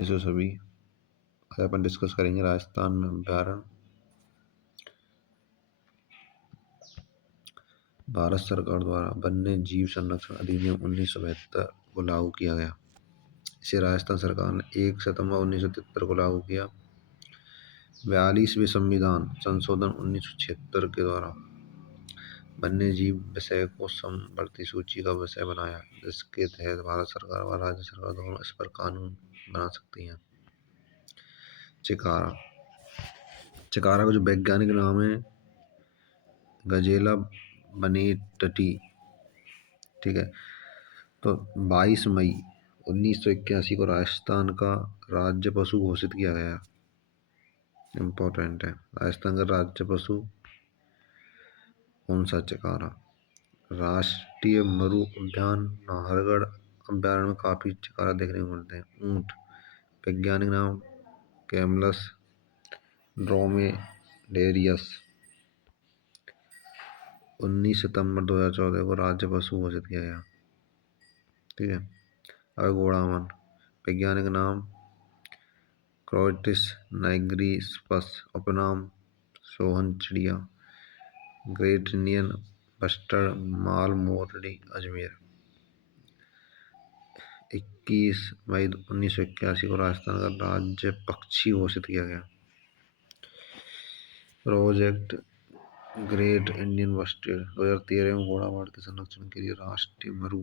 इसे सभी आज अपन डिस्कस करेंगे राजस्थान में अभ्यारण्य। भारत सरकार द्वारा वन्य जीव संरक्षण अधिनियम 1972 को लागू किया गया। इसे राजस्थान सरकार ने 1 सितंबर 1973 को लागू किया। 42वें संविधान संशोधन 1976 के द्वारा वन्य जीव विषय को समवर्ती सूची का विषय बनाया, जिसके तहत भारत सरकार व राज्य सरकार दोनों इस पर कानून बना सकती हैं। चिकारा चिकारा का जो वैज्ञानिक नाम है गजेला बनेटटी, ठीक है। तो 22 मई 1981 को राजस्थान का राज्य पशु घोषित किया गया। इम्पोर्टेंट है, राजस्थान का राज्य पशु कौन सा? चिकारा। राष्ट्रीय मरु उद्यान नाहरगढ़ अभ्यारण्य में काफी चिकारा देखने को मिलते हैं। ऊंट, वैज्ञानिक नाम कैमलस ड्रोमेडेरियस। 19 सितंबर 2014 को राज्य पशु घोषित किया गया, ठीक है। अब घोड़ावन, वैज्ञानिक नाम क्रॉटिस नाइग्रिस्पस, उपनाम सोहन चिड़िया। ग्रेट इंडियन बस्टर्ड माल मोरडी अजमेर। 21 मई 1981 को राजस्थान का राज्य पक्षी घोषित किया गया। प्रोजेक्ट ग्रेट इंडियन बस्टर्ड 2013 में घोड़ावाड़ के संरक्षण के लिए राष्ट्रीय मरु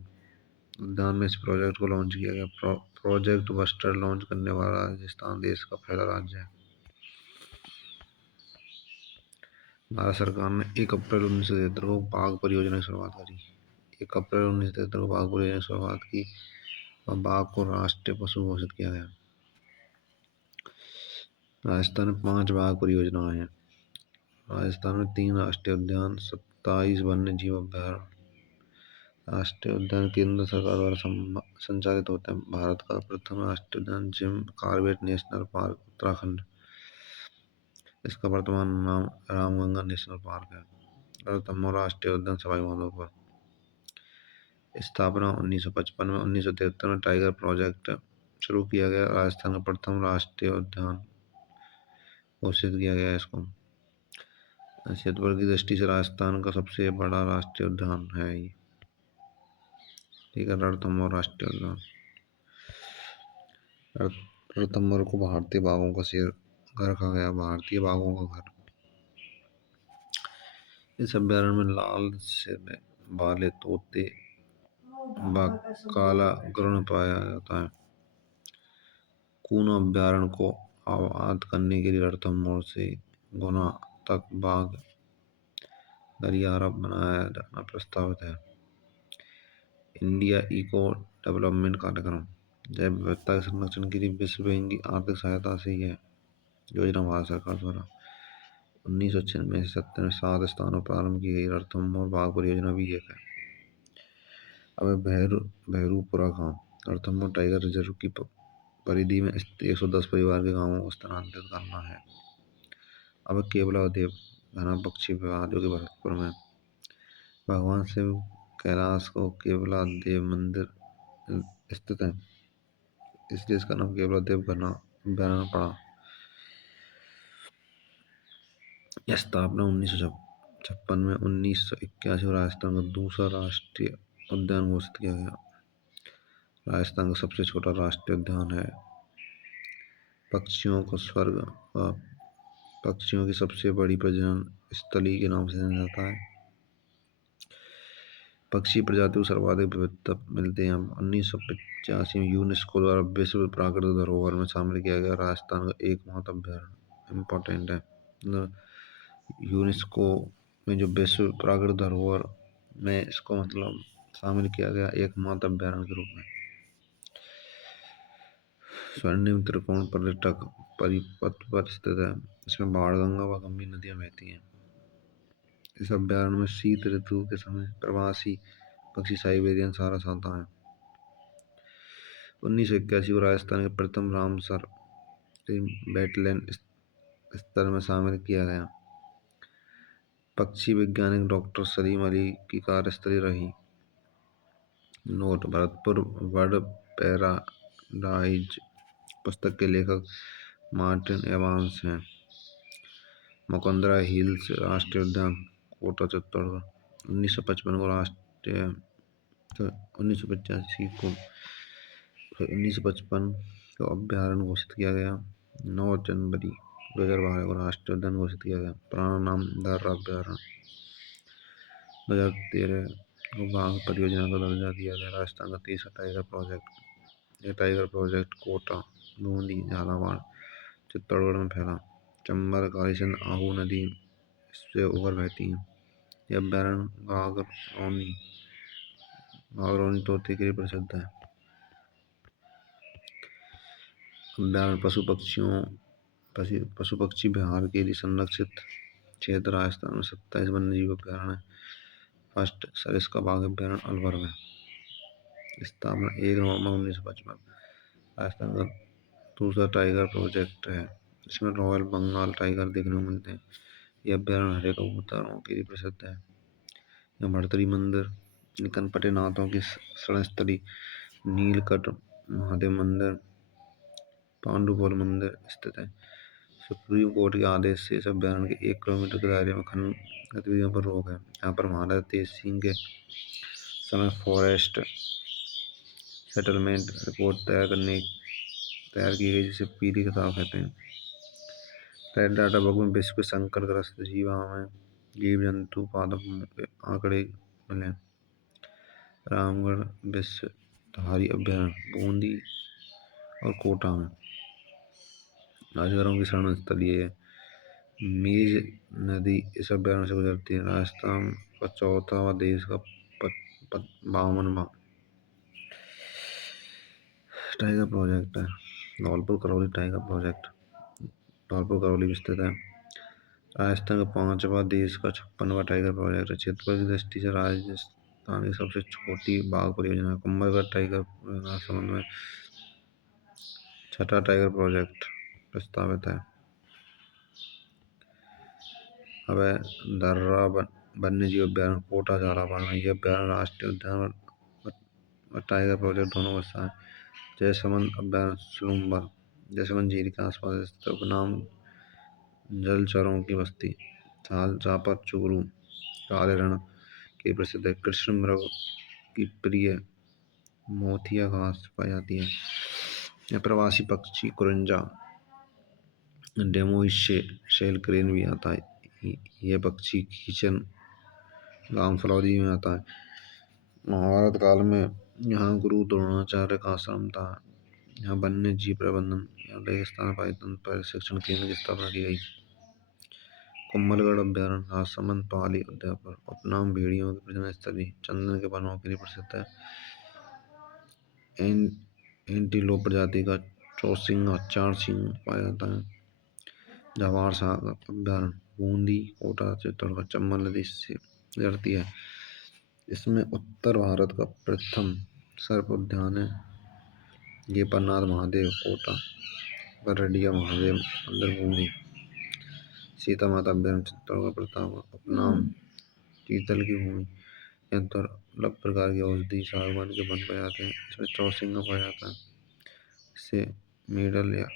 उद्यान में इस प्रोजेक्ट को लॉन्च किया गया। प्रोजेक्ट बस्टर्ड लॉन्च करने वाला राजस्थान देश का पहला राज्य है। भारत सरकार ने 1 अप्रैल 1973 को बाघ परियोजना की शुरुआत करी। 1 अप्रैल 1973 को बाघ परियोजना की शुरुआत की और बाघ को राष्ट्रीय पशु घोषित किया गया। राजस्थान में 5 बाघ परियोजनाएं हैं। राजस्थान में 3 राष्ट्रीय उद्यान, 27 वन्य जीव अभ्यारण्य। राष्ट्रीय उद्यान केंद्र सरकार द्वारा संचालित होते हैं। भारत का प्रथम राष्ट्रीय उद्यान Jim Corbett national park Uttarakhand, इसका वर्तमान नाम रामगंगा नेशनल पार्क है। रणथंभौर राष्ट्रीय उद्यान सवाई माधोपुर, स्थापना 1955 में। 1973 में टाइगर प्रोजेक्ट शुरू किया गया। राजस्थान का प्रथम राष्ट्रीय उद्यान घोषित किया गया इसको। क्षेत्रफल की दृष्टि से राजस्थान का सबसे बड़ा राष्ट्रीय उद्यान है ये, ठीक है, रणथंभौर राष्ट्रीय उद्यान। रणथंभौर को भारतीय बाघों का शेर घर कहा गया, भारतीय बाघों का घर। इस अभ्यारण्य में लाल सिर वाले तोते व काला गरुड़ पाया जाता है। कूनो अभ्यारण्य को आबाद करने के लिए रणथंभौर से गुना तक बाघ गलियारा बनाया जाना प्रस्तावित है। इंडिया इको डेवलपमेंट कार्यक्रम, जैव विविधता के संरक्षण के लिए विश्व बैंक की आर्थिक सहायता से यह योजना भारत सरकार द्वारा 1996 से 70 में 7 स्थानों पर प्रारंभ की गई। रणथंभौर बाघ परियोजना भी एक है। अब भैरूपुरा गांव, रणथंभौर टाइगर रिजर्व की परिधि में स्थित 110 परिवार के गांवों को स्थानांतरित करना है। अब केवलादेव घना पक्षी विहार जो कि भरतपुर में। भगवान शिव कैलाश को केवलादेव मंदिर स्थित है, इसलिए इसका नाम केवलादेव घना अभ्यारण्य पड़ा। यह स्थापना 1956 में। 1981 में राजस्थान का दूसरा राष्ट्रीय उद्यान घोषित किया गया। राजस्थान का सबसे छोटा राष्ट्रीय उद्यान है। पक्षियों को स्वर्ग व पक्षियों की सबसे बड़ी प्रजनन स्थली के नाम से जाना जाता है। पक्षी प्रजातियों को सर्वाधिक विविधता मिलती है। 1985 में यूनेस्को द्वारा विश्व प्राकृतिक धरोहर में शामिल किया गया राजस्थान का एकमात्र अभ्यारण्य। इम्पोर्टेंट है, यूनेस्को में जो विश्व प्राकृतिक धरोहर में इसको मतलब शामिल किया गया एकमात्र अभ्यारण्य के रूप में। स्वर्णिम त्रिकोण पर्यटक परिपथ पर स्थित है। इसमें बाणगंगा व गंभीर नदियां बहती हैं। इस अभ्यारण्य में शीत ऋतु के समय प्रवासी पक्षी साइबेरियन सारस आता है। 1981 को राजस्थान के प्रथम रामसर वेटलैंड स्तर में शामिल किया गया। पक्षी वैज्ञानिक डॉक्टर सलीम अली की कार्यस्थली रही। नोट: भरतपुर बर्ड पैराडाइज पुस्तक के लेखक मार्टिन एवांस हैं। मुकंदरा हिल्स राष्ट्रीय उद्यान कोटा चित्तौड़गढ़ 1955 को राष्ट्रीय 1985 को अभ्यारण्य घोषित किया गया। 9 जनवरी 2012 को राष्ट्रीय उद्यान घोषित किया गया। पुराना नाम दर्रा अभ्यारण्य। 2013 को बाघ परियोजना का दर्जा दिया गया। राजस्थान का तीसरा टाइगर प्रोजेक्ट। यह टाइगर प्रोजेक्ट कोटा, बूंदी, झालावाड़, चित्तौड़गढ़ में फैला। चंबल, कालीसिंध, आहू नदी इससे होकर बहती है। यह अभ्यारण्य घाघरौनी तोते के लिए प्रसिद्ध है। अभ्यारण्य पशु पक्षी विहार के लिए संरक्षित क्षेत्र। राजस्थान में 27 वन्य जीव अभ्यारण्य है। फर्स्ट सरिस्का बाघ अभ्यारण्य अलवर में। स्थापना 1 नवंबर 1955। राजस्थान का दूसरा टाइगर प्रोजेक्ट है। इसमें रॉयल बंगाल टाइगर देखने को मिलते हैं। यह अभ्यारण्य हरे कबूतरों के लिए प्रसिद्ध है। यह भड़तरी मंदिर, निकनपटे नाथों की शरण स्थली, नीलकंठ महादेव मंदिर, पांडुपुर मंदिर स्थित है। सुप्रीम कोर्ट के आदेश से इस अभ्यारण्य के 1 किलोमीटर के दायरे में खनन गतिविधियों पर रोक है। यहाँ पर महाराजा तेज सिंह के समय फॉरेस्ट सेटलमेंट रिपोर्ट तैयार की गई, जिसे पीली किताब कहते हैं। रेड डाटा बुक में विश्व के संकटग्रस्त जीव जंतु पादप आंकड़े मिले। रामगढ़ विश्वधारी अभ्यारण्य बूंदी और कोटा में। अजगरों की शरण स्थली है। मीज नदी इस अभ्यारण्य से गुजरती है। राजस्थान का चौथा व देश का 52वां टाइगर प्रोजेक्ट है। धौलपुर करौली टाइगर प्रोजेक्ट धौलपुर करौली में स्थित है। राजस्थान का 5वां, देश का 56वां टाइगर प्रोजेक्ट है। क्षेत्रफल की दृष्टि से राजस्थान की सबसे छोटी बाघ परियोजना है। कुंभलगढ़ टाइगर राजसमंद में 6ठा टाइगर प्रोजेक्ट प्रस्तावित है। अब है दर्रा वन्य जीव अभ्यारण्य कोटा, झालावाड़ में। यह अभ्यारण्य राष्ट्रीय उद्यान और टाइगर प्रोजेक्ट दोनों का हिस्सा है। जयसमंद अभ्यारण्य सुलुम्बर जयसमंद झील के आसपास स्थित उपनाम जलचरों की बस्ती। थाल, चापर, चुगरू, काले रण के प्रसिद्ध है। कृष्ण मृग की प्रिय मोथिया घास पाई जाती है। यह प्रवासी पक्षी कुरंजा डेमोइशे शेल क्रेन भी आता है। यह पक्षी किचन गांव फलौदी में आता है। महाभारत काल में यहाँ गुरु द्रोणाचार्य का आश्रम था। यहाँ वन्य जीव प्रबंधन रेगिस्तान पाइथन प्रशिक्षण केंद्र की स्थापना की गई। कुंभलगढ़ अभ्यारण्य राजसमंद पहाड़ी उदयपुर उपनाम भेड़ियों की प्रजनन स्थली चंदन के वनों के लिए प्रसिद्ध है। एंटीलोप प्रजाति का चौसिंगा 4 सींग पाया जाता है। जवाहर सागर अभ्यारण्य बूंदी, कोटा, चित्तौड़गढ़ चंबल नदी से गुजरती है। इसमें उत्तर भारत का प्रथम सर्प उद्यान है। ये परनाथ महादेव कोटा, बरडिया महादेव मंदिर बूंदी, सीता माता अभ्यारण्य चित्तौड़गढ़ प्रतापगढ़ उपनाम चीतल की भूमि। यह दुर्लभ प्रकार की औषधि सागवान के वन पाए जाते हैं। इसमें चौसिंगा पाया जाता है। इसे मेडल या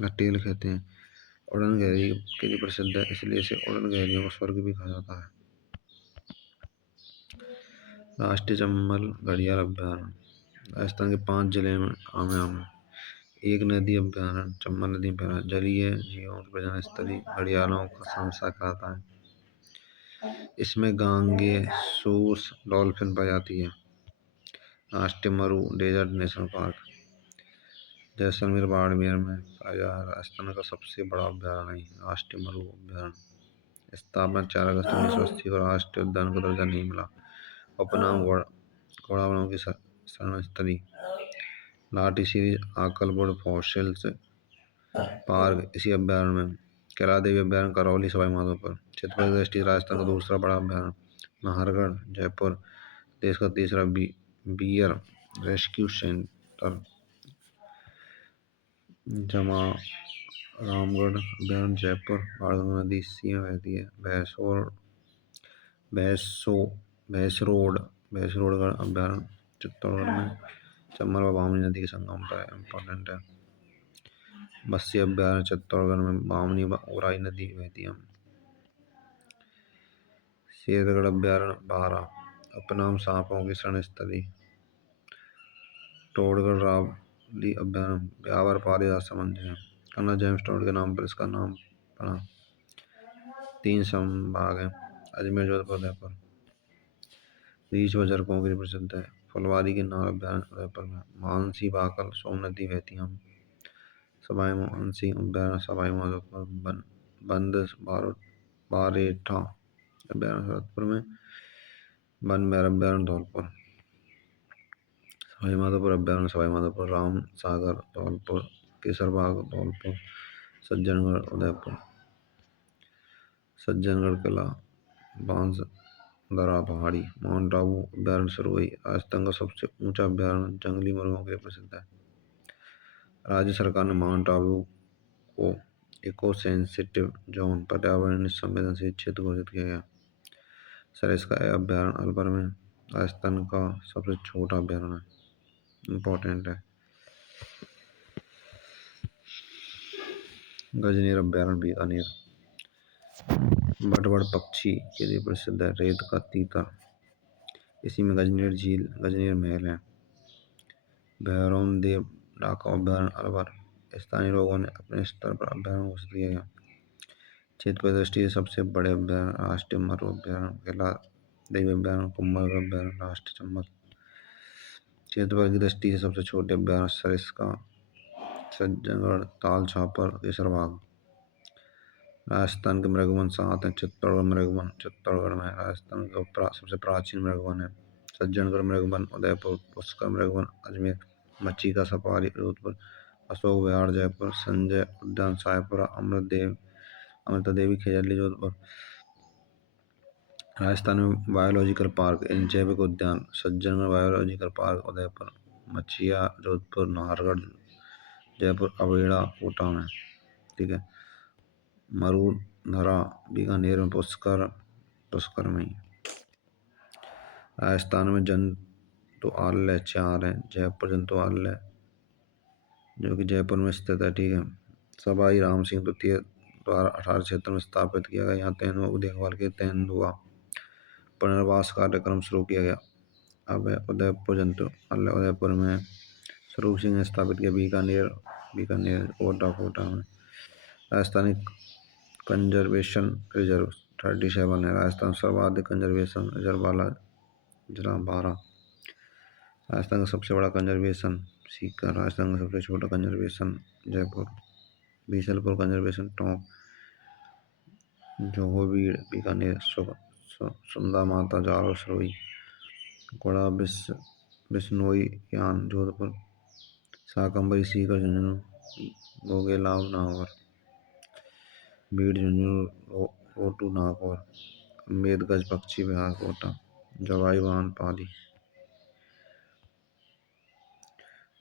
घटेल कहते हैं। उड़न गहरी के लिए प्रसिद्ध है, इसलिए इसे उड़न गहरियों का स्वर्ग भी कहा जाता है। राष्ट्रीय चंबल घड़ियाल अभ्यारण्य राजस्थान के 5 जिले में आम है। एक नदी अभ्यारण्य चंबल नदी में फैला। जलीय जीवों की प्रजनन स्थली घड़ियालों का संरक्षण कराता है। इसमें गांगे सूस डॉल्फिन पाई जाती है। राष्ट्रीय मरु desert national park Jaisalmer Barmer में पाया जाता है। राजस्थान का सबसे बड़ा अभ्यारण्य राष्ट्रीय मरु अभ्यारण्य। स्थापना 4 अगस्त 1980 को राष्ट्रीय उद्यान का दर्जा नहीं मिला। उपनाम घोड़ावलों की शरण स्थली लाठी सीरीज आकलपुर फॉसिल्स पार्क इसी अभ्यारण्य में। कैला देवी अभ्यारण्य करौली सवाई माधोपुर। क्षेत्रफल की दृष्टि से राजस्थान का दूसरा बड़ा अभ्यारण्य। नाहरगढ़ जयपुर देश का तीसरा बियर रेस्क्यू सेंटर। जमा रामगढ़ अभ्यारण्य जयपुर बाणगंगा नदी सी में बहती है। भैंसरोड भैंसरोडगढ़ अभ्यारण्य चित्तौड़गढ़ में। चंबल व बामनी नदी के संगम पर इम्पोर्टेंट है। बस्सी अभ्यारण्य चित्तौड़गढ़ में बामनी व उराई नदी बहती है। शेरगढ़ अभ्यारण्य बारा उपनाम सांपों की शरण स्थली। टोडगढ़ रावली अभ्यारण्य ब्यावर पारिजात समुद्र है। कर्नल जेम्स टोड के नाम पर इसका नाम पड़ा। 3 संभाग है अजमेर जोधपुर उदयपुर। रीछ व जरकों के लिए प्रसिद्ध है। फुलवारी के नार अभ्यारण्य उदयपुर में। मानसी बाकल सोन नदी बहती है। सवाई मानसी अभ्यारण्य सवाई माधोपुर। बंद बारेठा अभ्यारण्य भरतपुर में। वन बैर अभ्यारण्य धौलपुर। सवाई माधोपुर अभ्यारण्य सवाई माधोपुर। राम सागर धौलपुर। केसरबाग धौलपुर। सज्जनगढ़ उदयपुर। सज्जनगढ़ किला बांसदरा पहाड़ी। माउंट आबू अभ्यारण्य सिरोही राजस्थान का सबसे ऊंचा अभ्यारण्य जंगली मुर्गों के लिए प्रसिद्ध है। राज्य सरकार ने माउंट आबू को इको सेंसिटिव जोन पर्यावरण संवेदनशील क्षेत्र घोषित किया गया। सरिस्का अभ्यारण्य अलवर में राजस्थान का सबसे छोटा अभ्यारण्य इम्पोर्टेंट है। गजनेर अभ्यारण्य बीकानेर। बटबड़ पक्षी के लिए प्रसिद्ध है। रेत का तीतर इसी में गजनेर झील गजनेर महल है। भैरव देव डाका अभ्यारण्य अलवर। स्थानीय लोगों ने अपने स्तर पर अभ्यारण्य घोषित किया गया। क्षेत्र की दृष्टि से सबसे बड़े अभ्यारण्य राष्ट्रीय मरु अभ्यारण्य केला देवी अभ्यारण्य कुंभलगढ़ अभ्यारण्य राष्ट्रीय चंबल। क्षेत्रफल की दृष्टि से सबसे छोटे अभ्यारण्य सरिस्का सज्जनगढ़ ताल छापर केसरबाग। राजस्थान के मृगवन 7 है। चित्तौड़गढ़ मृगवन चित्तौड़गढ़ में राजस्थान का सबसे प्राचीन मृगवन है। सज्जनगढ़ मृगवन उदयपुर। पुष्कर मृगवन अजमेर। मच्छी का सफारी जोधपुर। अशोक विहार जयपुर। संजय उद्यान सायपुरा। अमृता देवी खेजली जोधपुर। राजस्थान में बायोलॉजिकल पार्क जैविक उद्यान सज्जनगढ़ बायोलॉजिकल पार्क उदयपुर। मच्छिया जोधपुर नाहरगढ़ जयपुर अवेड़ा कोटा में। ठीक है। मरुधरा बीकानेर में। पुष्कर में। राजस्थान में जंतुआलय 4 है। जयपुर जंतुआलय जो कि जयपुर में स्थित है। ठीक है। सवाई राम सिंह द्वितीय द्वारा 1876 में स्थापित किया गया। यहाँ तेंदुओं की देखभाल के तेंदुआ पुनर्वास कार्यक्रम शुरू किया गया। अब उदयपुर जंतुआलय उदयपुर में स्वरूप सिंह ने स्थापित किया। बीकानेर कोटा में। राजस्थानी कंजर्वेशन रिजर्व 37 है। राजस्थान सर्वाधिक कंजर्वेशन रिजर्व वाला जिला 12। राजस्थान का सबसे बड़ा कंजर्वेशन सीकर। राजस्थान का सबसे छोटा कंजर्वेशन जयपुर। बीसलपुर कंजर्वेशन टोंक। जोहोबीड़ बीकानेर। सुंदा माता जालोर सिरोही। गुड़ा बिश्नोई यान जोधपुर। शाकंभरी सीकर झुंझुनू। गोगेलाव नागौर। बीड़ झुंझुनू रोटू नागौर। अम्बेडगंज पक्षी विहार कोटा। जवाई बांध पाली।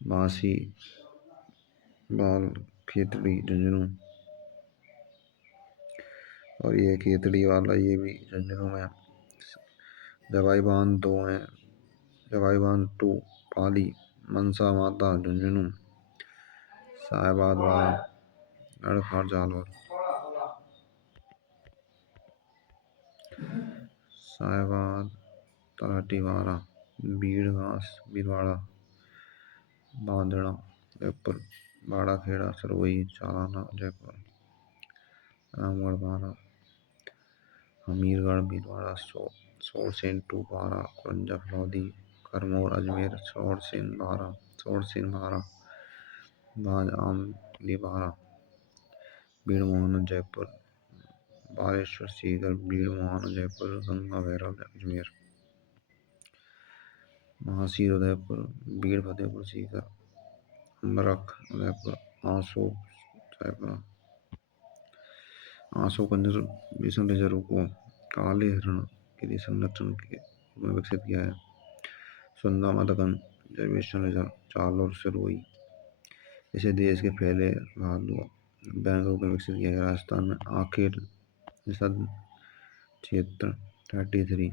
बांसी बाल खेतड़ी झुंझुनू। और ये खेतड़ी वाला ये भी झुंझुनू में। जवाई बांध 2 है। जवाई बांध 2 पाली। मनसा माता झुंझुनू। साहेबाद वाला गढ़खार जालौर। साहेबाद तलहटी वारा। बीड़ घास भीलवाड़ा बांधना जयपुर। बाड़ा खेड़ा सिरोही चालाना जयपुर। रामगढ़ बारा। हमीरगढ़ भीलवाड़ा। सोरसेन 2 बारा। कुरंजा फलौदी। खरमोर अजमेर। सोरसेन बारा। बाज आमली बारा। बीड़ मोहना जयपुर। बालेश्वर सीकर। बीड़ मोहना जयपुर। गंगा भैरव अजमेर। महासीर उदयपुर। बीड़ फतेहपुर सीकर। अम्बरख उदयपुर। आंसू जयपुर। आंसू कंजर्वेशन रिजर्व को काले हिरण के लिए संरक्षण के रूप में विकसित किया है। सुंदा माता कंजर्वेशन रिजर्व जालोर सिरोही। इसे देश के पहले भालू अभ्यारण्य के रूप में विकसित किया गया। राजस्थान में आखेर निषाद क्षेत्र 33।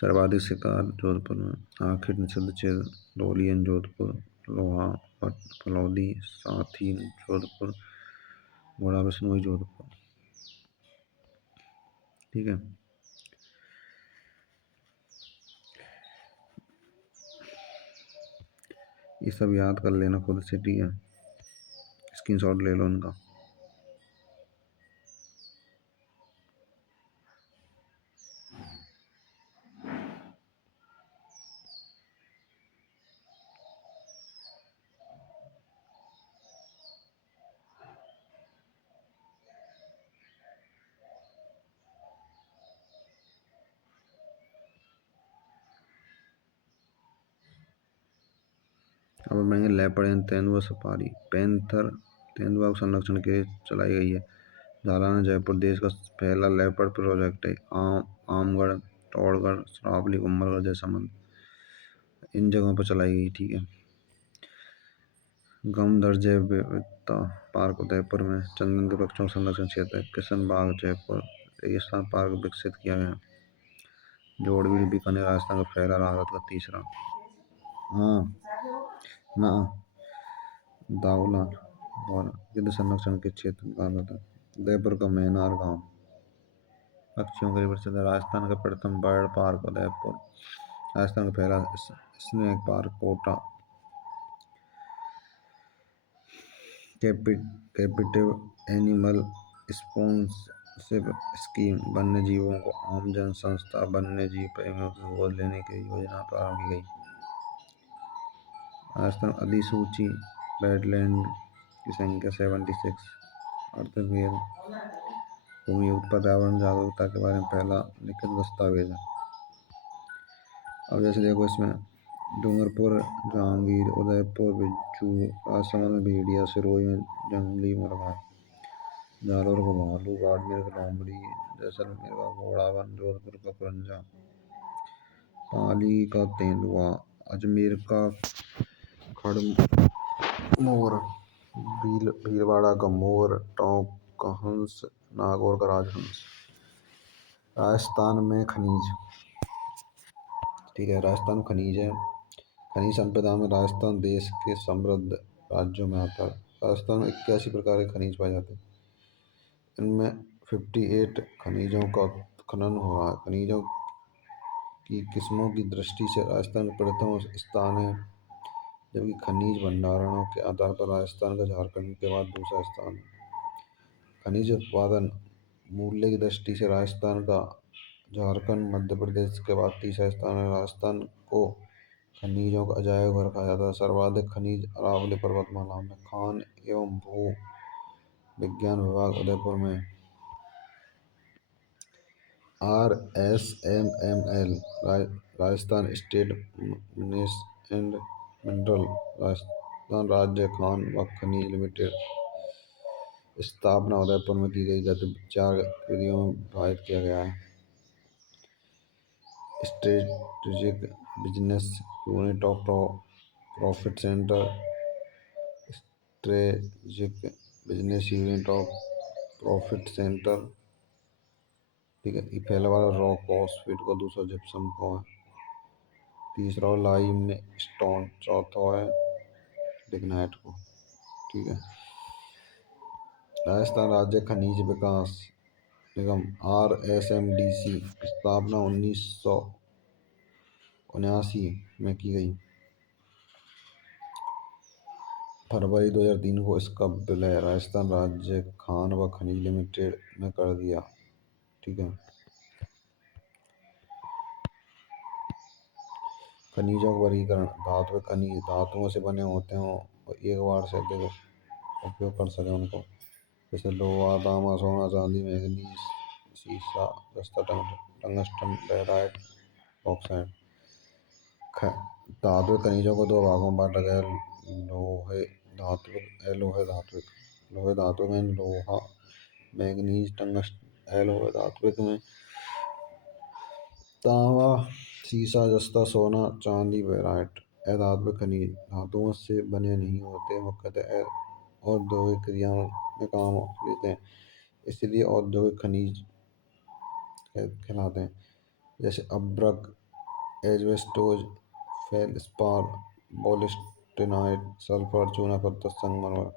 सर्वाधिक शिकार जोधपुर में। आखिर निषिद्ध क्षेत्र धौलियन जोधपुर, लोहा फलौदी साथी जोधपुर, घोड़ा बिश्नोई जोधपुर। ठीक है, ये सब याद कर लेना खुद से। ठीक है, स्क्रीनशॉट ले लो उनका। अब बढ़ेंगे लेपर्ड एंड तेंदुआ सफारी। पैंथर तेंदुआ को संरक्षण के लिए चलाई गई है। झालाना जयपुर देश का पहला लेपर्ड प्रोजेक्ट है। आमगढ़, टौड़गढ़, सरावली, कुंभलगढ़, जयसमंद इन जगहों पर चलाई गई। ठीक है, गमदर जैव विविधता पार्क उदयपुर में। चंदन के वृक्षों का संरक्षण क्षेत्र है। किशन बाग जयपुर। रेगिस्तान पार्क विकसित किया गया। जोड़वीर बीकानेर राजस्थान का फैला भारत का तीसरा। हाँ ना, दाऊलान और गिद्ध संरक्षण के क्षेत्र में कहा जाता है। उदयपुर का मैनार गांव पक्षियों के लिए प्रसिद्ध है। राजस्थान का प्रथम बर्ड पार्क उदयपुर। राजस्थान का पहला snake park Kota. Captive animal sponsorship scheme वन्य जीवों को आमजन संस्था वन्य जीव प्रेमियों की गोद लेने की योजना प्रारंभ की गई। राजस्थान अधिसूची वेटलैंड की संख्या 76। अर्थवेद भूमियुक्त पर्यावरण जागरूकता के बारे में पहला लिखित दस्तावेज है। अब जैसे देखो इसमें डूंगरपुर जहांगीर, उदयपुर बिज्जू, राजसमंद में भेड़िया, सिरोही में जंगली मुर्गा, जालौर का भालू, बाड़मेर का लोमड़ी, जैसलमेर का घोड़ा वन, जोधपुर का कुरंजा, पाली का तेंदुआ, अजमेर का खड़मोर, भीलवाड़ा का मोर, टोंक का हंस, नागौर का राजहंस। राजस्थान में खनिज। ठीक है, राजस्थान खनिज है। खनिज संपदा में राजस्थान देश के समृद्ध राज्यों में आता है। राजस्थान में 81 प्रकार के खनिज पाए जाते हैं। इनमें 58 खनिजों का खनन हो रहा है। खनिजों की किस्मों की दृष्टि से राजस्थान प्रथम स्थान है, जबकि खनिज भंडारणों के आधार पर राजस्थान का झारखंड के बाद दूसरा स्थान है। खनिज उत्पादन मूल्य की दृष्टि से राजस्थान का झारखंड मध्य प्रदेश के बाद तीसरा स्थान है। राजस्थान को खनिजों का अजायब घर कहा जाता है। सर्वाधिक खनिज अरावली पर्वतमाला में। खान एवं भू विज्ञान विभाग उदयपुर में। RSMML Rajasthan state minerals and mineral Rajasthan राज्य खान व खनिज लिमिटेड स्थापना उदयपुर में की गई। गति 4 गतिविधियों में विभाजित किया गया है। Strategic business unit of profit centre. Strategic business unit of profit centre. ठीक है, ये पहला वाला रॉक फॉस्फेट का, दूसरा जिप्सम का है, तीसरा लाइम स्टोन, चौथा है लिग्नाइट को। ठीक है, राजस्थान राज्य खनिज विकास निगम RSMDC स्थापना 1979 में की गई। फरवरी 2003 को इसका विलय राजस्थान राज्य खान व खनिज लिमिटेड में कर दिया। ठीक है, खनिजों का वर्गीकरण। धातु खनिज धातुओं से बने होते हैं और एक बार से अधिक उपयोग कर सके उनको, जैसे लोहा, तांबा, सोना, चांदी, मैंगनीज, सीसा, जस्ता, टंगस्टन, बेराइट, ऑक्साइड। धातु खनिजों को दो भागों में बांटा गया। लोहे धात्विक, अलोहे धात्विक। लोहे धातु में लोहा, मैंगनीज, टंगस्टन। अलोहे धात्विक में तांबा, सीसा, जस्ता, सोना, चांदी, बेराइट। अधात्विक खनिज धातुओं से बने नहीं होते, मुख्यतः औद्योगिक क्रियाओं में काम लेते हैं, इसलिए औद्योगिक खनिज कहलाते हैं। जैसे अभ्रक, एस्बेस्टोस, फेल्सपार, पॉलीस्टेनाइट, सल्फर, चूना पत्थर, संगमरमर।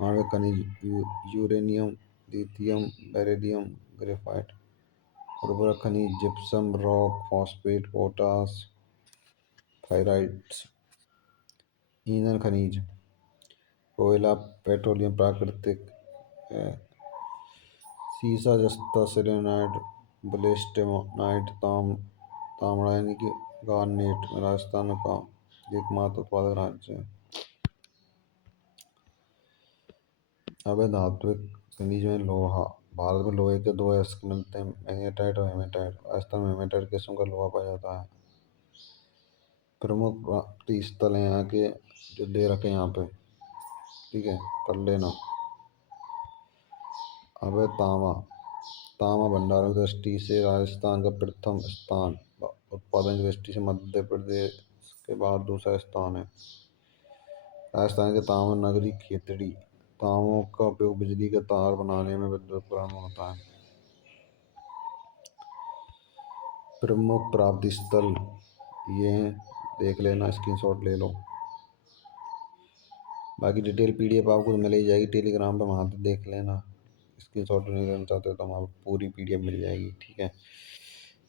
आणविक खनिज यूरेनियम, लिथियम, बेरिलियम, ग्रेफाइट। उर्वरक खनिज gypsum, rock, phosphate, potash, thyroids. ईंधन खनिज कोयला, पेट्रोलियम, प्राकृतिक सीसा, जस्ता, सेलेनाइट, ब्लेस्टेनाइट। तांबा यानी कि गार्नेट राजस्थान का एकमात्र उत्पादक राज्य है। अब है धात्विक खनिज में लोहा। भारत में लोहे के दो अयस्क मिलते हैं, मैग्नेटाइट और हेमेटाइट। राजस्थान में हेमेटाइट किस्म का लोहा पाया जाता है। प्रमुख प्राप्ति स्थल है यहाँ के, जो दे रखे यहाँ पे, ठीक है, कर लेना। अब है तांबा। तांबा भंडारण की दृष्टि से राजस्थान का प्रथम स्थान, उत्पादन की दृष्टि से मध्य प्रदेश के बाद दूसरा स्थान है। राजस्थान के तांबा नगरी खेतड़ी। तांबों का उपयोग बिजली के तार बनाने में, विद्युत उपकरण में होता है। प्रमुख प्राप्ति स्थल ये हैं, देख लेना, स्क्रीनशॉट ले लो। बाकी डिटेल पीडीएफ आपको मिल ही जाएगी टेलीग्राम पे, वहाँ पे देख लेना। स्क्रीनशॉट नहीं लेना चाहते हो तो वहाँ पूरी पीडीएफ मिल जाएगी, ठीक है।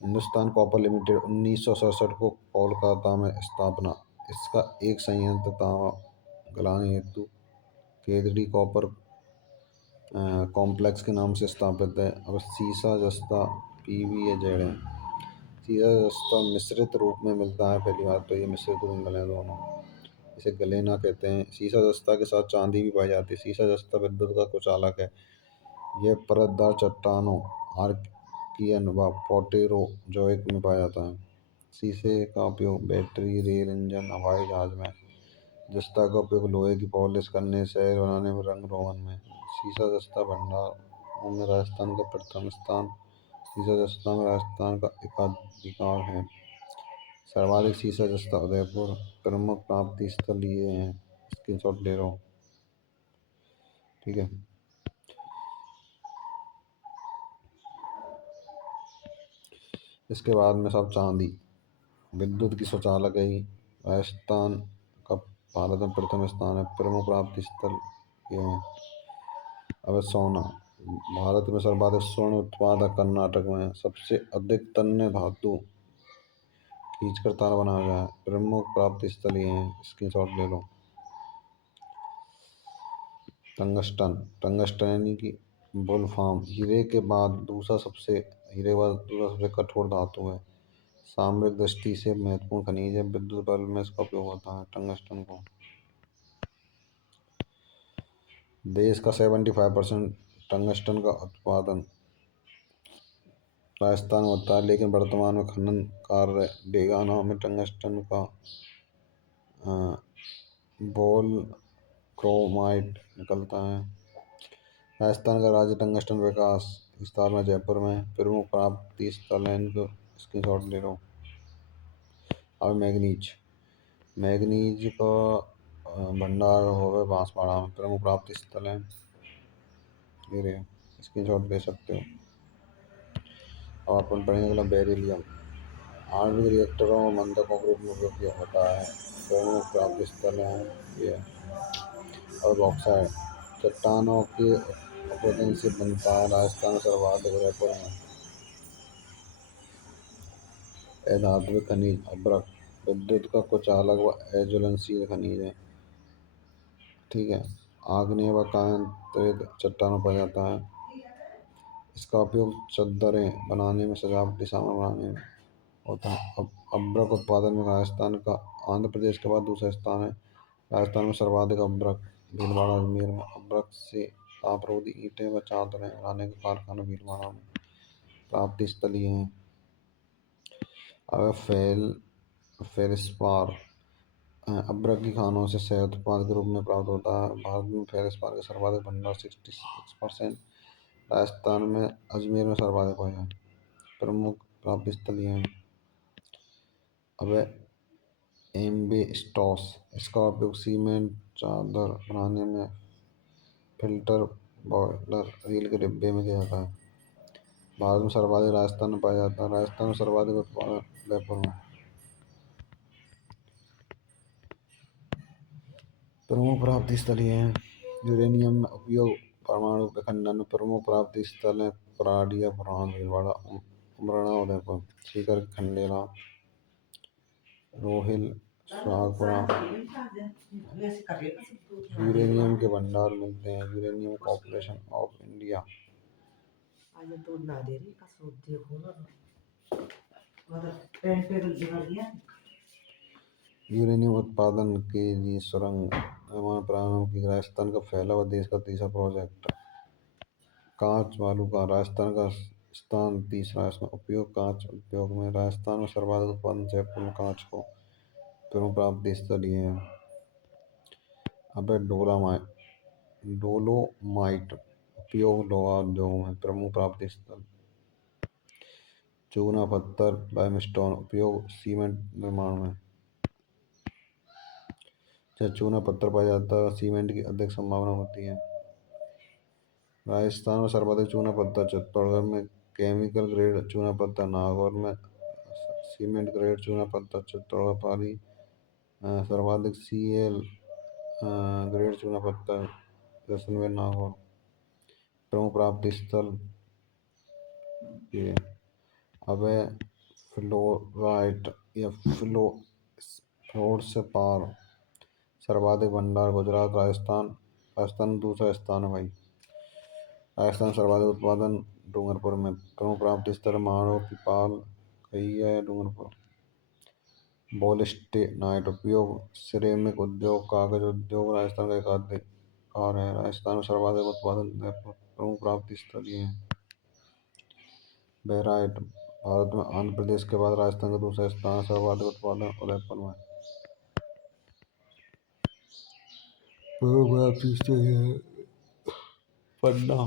हिंदुस्तान कॉपर लिमिटेड 1967 को कोलकाता में स्थापना। इसका एक संयंत्र तांबा गलाने हेतु केतड़ी कॉपर कॉम्प्लेक्स के नाम से स्थापित है। अब सीसा जस्ता PVAZ है। सीसा जस्ता मिश्रित रूप में मिलता है, पहली बात तो ये मिश्रित रूप में मिले दोनों, इसे गलेना कहते हैं। सीसा जस्ता के साथ चांदी भी पाई जाती है। सीसा जस्ता विद्युत का कुचालक है। यह परतदार चट्टानों, आर्कियन व प्रोटेरोजोइक में पाया जाता है। शीशे का उपयोग बैटरी, रेल इंजन, हवाई जहाज में। जस्ता का उपयोग लोहे की पॉलिश करने, शहर बनाने में, रंग रोगन में। शीशा जस्ता भंडार में राजस्थान का प्रथम स्थान। शीशा जस्ता में राजस्थान का एकाधिकार है। सर्वाधिक शीशा जस्ता उदयपुर। प्रमुख प्राप्ति स्थल ये हैं, स्क्रीनशॉट ले लो, ठीक है। इसके बाद में सब चांदी, विद्युत की स्वचालक है। राजस्थान का भारत में प्रथम स्थान है। प्रमुख प्राप्ति स्थल ये हैं। अब सोना। भारत में सर्वाधिक स्वर्ण उत्पादक कर्नाटक में है। सबसे अधिक तन्य धातु खींचकर तार बनाया गया है। प्रमुख प्राप्ति स्थल ये हैं, स्क्रीनशॉट ले लो। टंगस्टन, टंगस्टन यानी कि वोल्फ्राम, हीरे के बाद दूसरा सबसे कठोर धातु है। सामरिक दृष्टि से महत्वपूर्ण खनिज है। विद्युत बल्ब में इसका उपयोग होता है, टंगस्टन को। देश का 75% टंगस्टन का उत्पादन राजस्थान में होता है, लेकिन वर्तमान में खनन कार्य डेगाना में टंगस्टन का बोल क्रोमाइट निकलता है। राजस्थान का राज्य टंगस्टन विकास विस्तार में जयपुर में। प्रमुख प्राप्ति स्थल है, इनको स्क्रीनशॉट ले लो। अब मैग्नीज, मैग्नीज का भंडार हो गए बांसवाड़ा में। प्रमुख प्राप्ति स्थल है, ये रहे, स्क्रीनशॉट ले सकते हो। और अपन पढ़ेंगे अगला बेरिलियम। आणविक रिएक्टरों और मंदकों के रूप में उपयोग किया होता है। प्रमुख प्राप्ति स्थल है ये। और बॉक्साइट चट्टानों के अपरदन से बनता है। राजस्थान में सर्वाधिक उदयपुर में। अधात्विक खनिज अभ्रक, विद्युत का कुचालक व अज्वलनशील खनिज है, ठीक है। आग्नेय व कायांतरित चट्टानों पाया जाता है। इसका उपयोग चद्दरें बनाने में, सजावटी सामान बनाने में होता है। अब अभ्रक उत्पादन में राजस्थान का आंध्र प्रदेश के बाद दूसरा स्थान है। राजस्थान में सर्वाधिक अभ्रक भीलवाड़ा अजमेर में। अभ्रक से तापरोधी ईंटें व चादरें बनाने के कारखाना भीलवाड़ा में। प्राप्ति स्थल ये हैं। अब फेल्सपार अभ्रक की खानों से शहद उत्पाद के रूप में प्राप्त होता है। भारत में फेल्सपार का सर्वाधिक भंडार 66%। राजस्थान में अजमेर में सर्वाधिक है। प्रमुख प्राप्ति स्थल ये हैं। अब एम्बेस्टॉस, इसका उपयोग सीमेंट, चादर बनाने में, फिल्टर, बॉयलर, रेल के डिब्बे में किया जाता है। भारत में सर्वाधिक राजस्थान में पाया जाता है। राजस्थान में सर्वाधिक उत्पादन उदयपुर में। प्रमुख प्राप्ति स्थल ये हैं। यूरेनियम में उपयोग, परमाणु विखंडन में प्रमुख प्राप्ति स्थल है पराडिया, फरहान, भीलवाड़ा, उमराना, उदयपुर, सीकर, खंडेला, रोहिल, सुहागपुरा। यूरेनियम के भंडार मिलते हैं। Uranium corporation of India. Uranium उत्पादन के लिए सुरंग निर्माण प्रारंभ की। राजस्थान का फैला हुआ देश का तीसरा प्रोजेक्ट। कांच बालू का राजस्थान का स्थान तीसरा। इसमें उपयोग कांच उद्योग में। राजस्थान में सर्वाधिक उत्पादन जयपुर में कांच को। प्रमुख प्राप्ति स्थल ये है। अबे डोलोमाइट उपयोग लोहा उद्योग में। प्रमुख प्राप्ति स्थल। चूना पत्थर लाइमस्टोन उपयोग सीमेंट निर्माण में। जब चूना पत्थर पाया जाता है सीमेंट की अधिक संभावना होती है। राजस्थान में सर्वाधिक चूना पत्थर चित्तौड़गढ़ में। केमिकल ग्रेड चूना पत्थर नागौर में। सीमेंट ग्रेड चूना पत्थर चित्तौड़गढ़ पाली। सर्वाधिक CL ग्रेड चूना पत्थर जैसलमेर नागौर। प्रमुख प्राप्ति स्थल ये। अबे फ्लोराइट या फ्लोर से पार सर्वाधिक भंडार गुजरात, राजस्थान दूसरा स्थान है भाई। राजस्थान सर्वाधिक उत्पादन डूंगरपुर में। प्रमुख प्राप्ति स्थल महाड़ो, पिपाल, खैया, डूंगरपुर। वोल्स्टेनाइट उपयोग सिरेमिक उद्योग, कागज उद्योग। राजस्थान का एकाधिकार है। राजस्थान में सर्वाधिक उत्पादन उदयपुर। प्रमुख प्राप्ति स्थल ये है। बेराइट भारत में आंध्र प्रदेश के बाद राजस्थान का दूसरा स्थान है। सर्वाधिक उत्पादन उदयपुर में। प्रमुख प्राप्ति स्थल ये है। पन्ना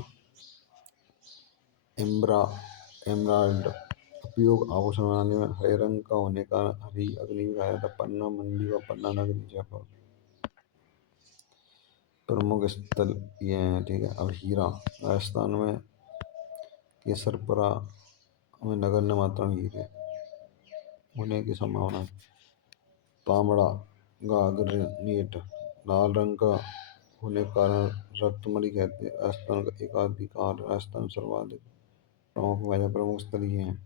एमराल्ड उपयोग आभूषण बनाने में। हरे रंग का होने का हरी अग्नि भी कहा जाता है। पन्ना मंडी व पन्ना नगरी जयपुर। प्रमुख स्थल ये हैं। ठीक है। अब हीरा राजस्थान में केसरपुरा में नगण्य मात्रा में हीरे होने की संभावना है। तांबड़ा ग्रेनाइट लाल रंग का होने के कारण रत्नमणि कहते हैं। राजस्थान का एकाधिकार। राजस्थान सर्वाधिक प्रमुख स्थल ये हैं।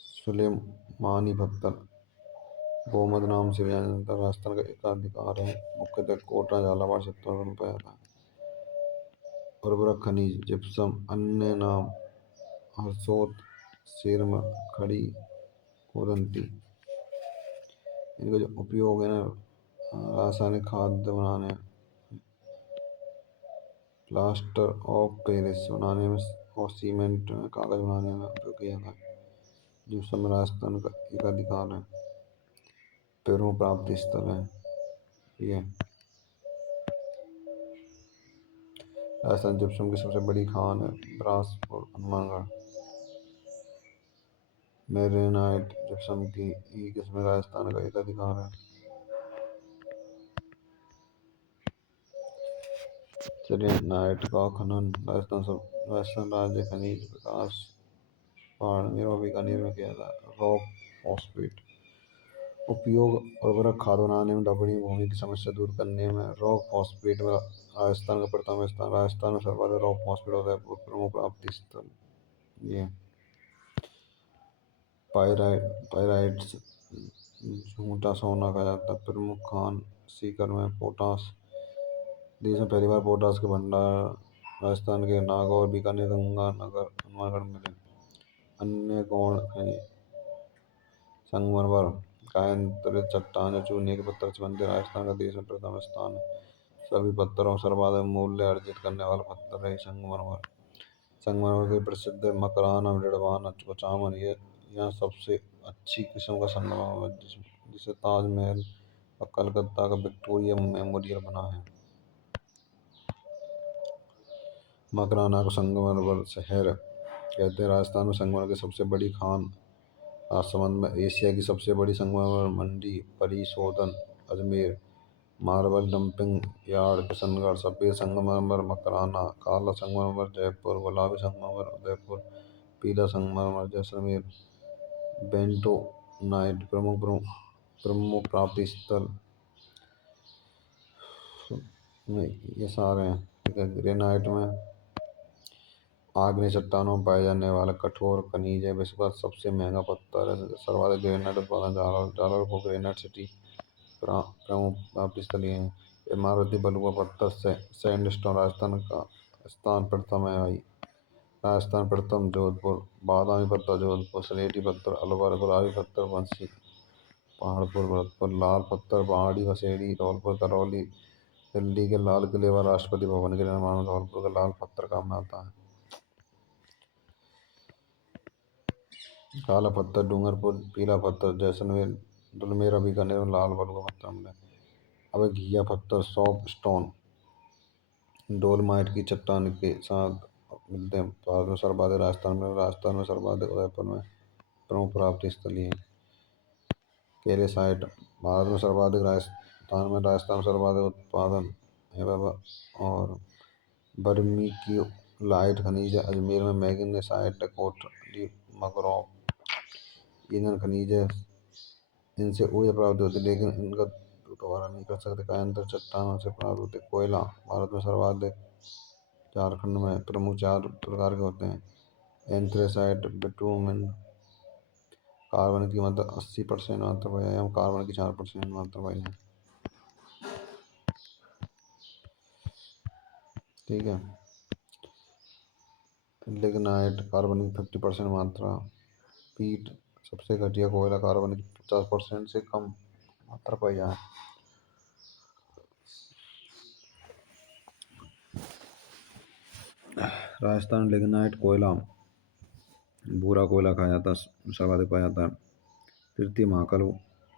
सुलेमानी पत्थर गोमद नाम से भी जाना जाता है। राजस्थान का एकाधिकार है। मुख्यतः कोटा, झालावाड़, चित्तौड़गढ़ में पाया जाता है। उर्वरक खनिज जिप्सम अन्य नाम हरसोत, सेरमा, खड़ी, कोदंती। इनका जो उपयोग है ना रासायनिक खाद बनाने, प्लास्टर ऑफ पेरिस बनाने में और सीमेंट कागज बनाने में उपयोग किया जाता है। जिप्सम राजस्थान का एकाधिकार है। प्रमुख प्राप्ति स्थल है ये। राजस्थान जिप्सम की सबसे बड़ी खान है बिलासपुर, हनुमानगढ़। मैग्नेटाइट जिप्सम की किस्म राजस्थान का एकाधिकार है। सेलेनाइट का खनन राजस्थान राज्य खनिज विकास बाड़मेर और बीकानेर में किया जाता है। रॉक फॉस्फेट उपयोग उर्वरक खाद बनाने में। लवणीय भूमि की समस्या दूर करने में रॉक फॉस्फेट में राजस्थान का प्रथम स्थान। राजस्थान में सर्वाधिक रॉक फॉस्फेट उदयपुर। प्रमुख प्राप्ति स्थल ये। पाइराइट्स झूठा सोना कहा जाता है। प्रमुख खान सीकर में। पोटास देश में पहली बार पोटास के भंडार राजस्थान के नागौर, बीकानेर, गंगानगर, हनुमानगढ़ में मिले। अन्य गौण खनिज संगमरमर कायांतरित चट्टान चूने के पत्थर से बनते। राजस्थान का देश में प्रथम स्थान है। सभी पत्थरों में सर्वाधिक मूल्य अर्जित करने वाला पत्थर है संगमरमर। संगमरमर के प्रसिद्ध मकराना, डेढ़वाना, कुचामन ये यहाँ सबसे अच्छी किस्म का संगमरमर जिसे ताजमहल और कलकत्ता का विक्टोरिया मेमोरियल बना है। मकराना को संगमरमर शहर कहते हैं। राजस्थान में संगमरमर की सबसे बड़ी खान राजसमंद में। एशिया की सबसे बड़ी संगमरमर मंडी परिशोधन Ajmer. Marble dumping yard Kishangarh. सफेद संगमरमर मकराना, काला संगमरमर जयपुर, गुलाबी संगमरमर उदयपुर, पीला संगमरमर जैसलमेर। बेंटोनाइट प्रमुख प्रमुख प्राप्ति स्थल में ये सारे हैं। ठीक है, ग्रेनाइट में आग्नेय चट्टानों में पाए जाने वाला कठोर खनिज है। विश्व का सबसे महंगा पत्थर है। सर्वाधिक ग्रेनाइट उत्पादन जालौर को ग्रेनाइट सिटी प्रमुख प्राप्ति स्थलीय है। इमारती बलुआ पत्थर से सैंडस्टोन राजस्थान का स्थान प्रथम है भाई। राजस्थान प्रथम जोधपुर। बादामी पत्थर जोधपुर। सलेटी पत्थर अलवर। गुलाबी पत्थर बंसी पहाड़पुर भरतपुर। लाल पत्थर पहाड़ी बसेड़ी धौलपुर करौली। दिल्ली के लाल किले व राष्ट्रपति भवन के निर्माण में धौलपुर का लाल पत्थर काम में आता है। काला पत्थर डूंगरपुर। पीला पत्थर जैसलमेर दुलमेरा बीकानेर में लाल बलुआ पत्थर मिले। अब घिया पत्थर सॉफ्ट स्टोन डोलमाइट की चट्टान के साथ मिलते हैं। भारत में सर्वाधिक राजस्थान में सर्वाधिक उदयपुर में प्रमुख प्राप्ति स्थलीय है। कैल्साइट भारत में सर्वाधिक राजस्थान में सर्वाधिक उत्पादन है और बर्मी की लाइट खनिज है। अजमेर में मैग्नेसाइट कोटली मगरोक ईंधन खनिज है। इनसे ऊर्जा प्राप्त होती है लेकिन इनका दोबारा नहीं कर सकते। कायांतर चट्टानों से प्राप्त होते कोयला भारत में सर्वाधिक झारखंड में प्रमुख 4 प्रकार के होते हैं। एंथ्रेसाइट बिटुमेन कार्बन की मात्रा 80% मात्रा पाई है। कार्बन की 4% मात्रा पाई है। ठीक है, लिग्नाइट कार्बन की 50% मात्रा। पीट सबसे घटिया कोयला कार्बन की 50% से कम मात्रा पाई है। राजस्थान लिग्नाइट कोयला भूरा कोयला खाया जाता है, सर्वाधिक पाया जाता है। तृतीय महाकाल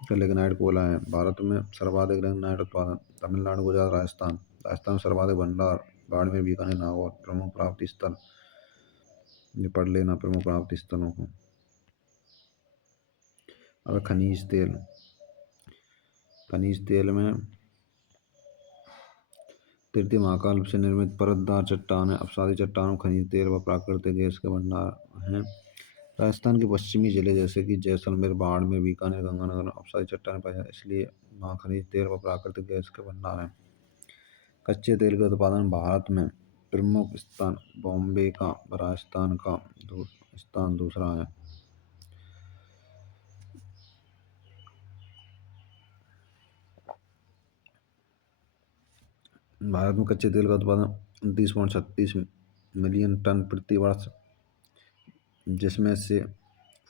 का लिग्नाइट कोयला है। भारत में सर्वाधिक लिग्नाइट उत्पादन तमिलनाडु गुजरात राजस्थान। राजस्थान में सर्वाधिक भंडार बाड़मेर बीकानेर नागौर प्रमुख प्राप्ति स्थल। ये पढ़ लेना प्रमुख प्राप्ति स्थलों को। अब खनिज तेल में तृतीय महाकाल से निर्मित परतदार चट्टान है। अपसादी चट्टानों खनिज तेल व प्राकृतिक गैस के भंडार हैं। राजस्थान के पश्चिमी जिले जैसे कि जैसलमेर बाड़मेर बीकानेर गंगानगर में अपसादी चट्टान पाई जाती है, इसलिए वहाँ खनिज तेल व प्राकृतिक गैस के भंडार हैं। कच्चे तेल के उत्पादन भारत में प्रमुख स्थान बॉम्बे का राजस्थान का स्थान दूसरा है। भारत में कच्चे तेल का उत्पादन 29.36 मिलियन टन प्रति वर्ष, जिसमें से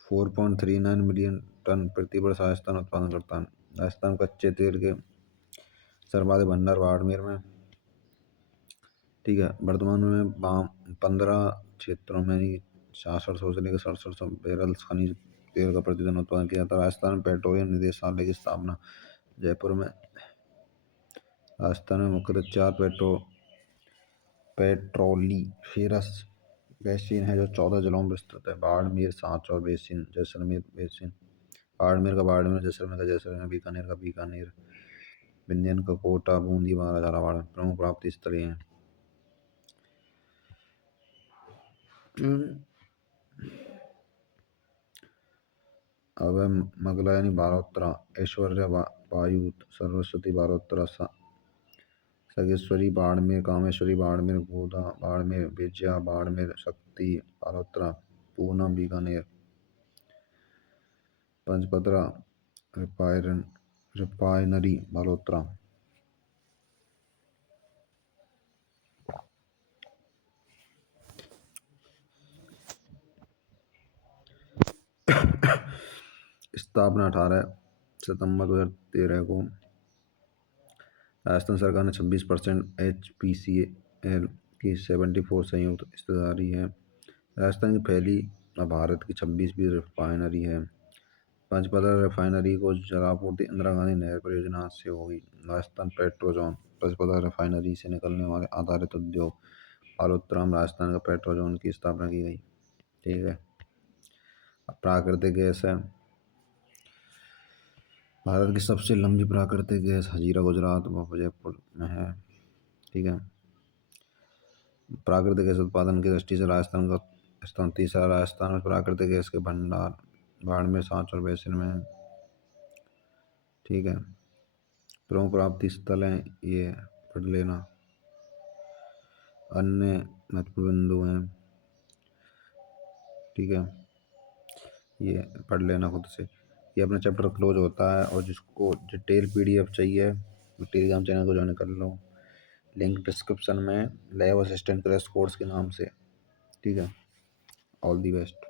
4.39 मिलियन टन प्रति वर्ष राजस्थान उत्पादन करता है। राजस्थान कच्चे तेल के सर्वाधिक भंडार बाड़मेर में। ठीक है, वर्तमान में 15 क्षेत्रों में 6600 से लेकर 6700 बैरल खनिज तेल का प्रतिदिन उत्पादन किया जाता है। राजस्थान पेट्रोलियम निदेशालय की स्थापना जयपुर में। राजस्थान में मुख्यतः 4 पेट्रोलीफेरस बेसिन है जो 14 जिलों में विस्तृत है। Barmer Sanchore basin Jaisalmer basin. बाड़मेर का बाड़मेर जैसलमेर का जैसलमेर बीकानेर का बीकानेर विंध्यन का कोटा बूंदी बारा झालावाड़ प्रमुख प्राप्ति स्थलीय हैं। अब मगला यानी बारोत्तरा ऐश्वर्या वायुत सरस्वती बारोत्तरा सगेश्वरी बाड़मेर कामेश्वरी बाड़मेर गोदा बाड़मेर विजया बाड़मेर शक्ति बारोत्तरा पूनम बीकानेर पंचपदरा रिफाइनरी बालोतरा। स्थापना 18 सितंबर 2013 को। राजस्थान सरकार ने 26% HPCL की 74 संयुक्त हिस्सेदारी है। राजस्थान की पहली भारत की 26वीं रिफाइनरी है। पंचपदरा रिफाइनरी को जलापूर्ति इंदिरा गांधी नहर परियोजना से होगी। राजस्थान पेट्रोजोन पंचपदरा रिफाइनरी से निकलने वाले आधारित उद्योग बालोतरा में राजस्थान का पेट्रोजोन की स्थापना की गई। ठीक है, प्राकृतिक गैस है। भारत की सबसे लंबी प्राकृतिक गैस हजीरा गुजरात व जयपुर में है। ठीक है, प्राकृतिक गैस उत्पादन की दृष्टि से राजस्थान का स्थान तीसरा। राजस्थान में प्राकृतिक गैस के भंडार बाड़मेर सांचौर बेसिन में है। ठीक है। प्रमुख प्राप्ति स्थल हैं, ये पढ़ लेना। अन्य महत्वपूर्ण बिंदु हैं, ठीक है, ये पढ़ लेना खुद से। ये अपना चैप्टर क्लोज होता है, और जिसको डिटेल पीडीएफ चाहिए टेलीग्राम चैनल को ज्वाइन कर लो, लिंक डिस्क्रिप्शन में, लैब असिस्टेंट क्रैश कोर्स के नाम से। ठीक है, ऑल दी बेस्ट।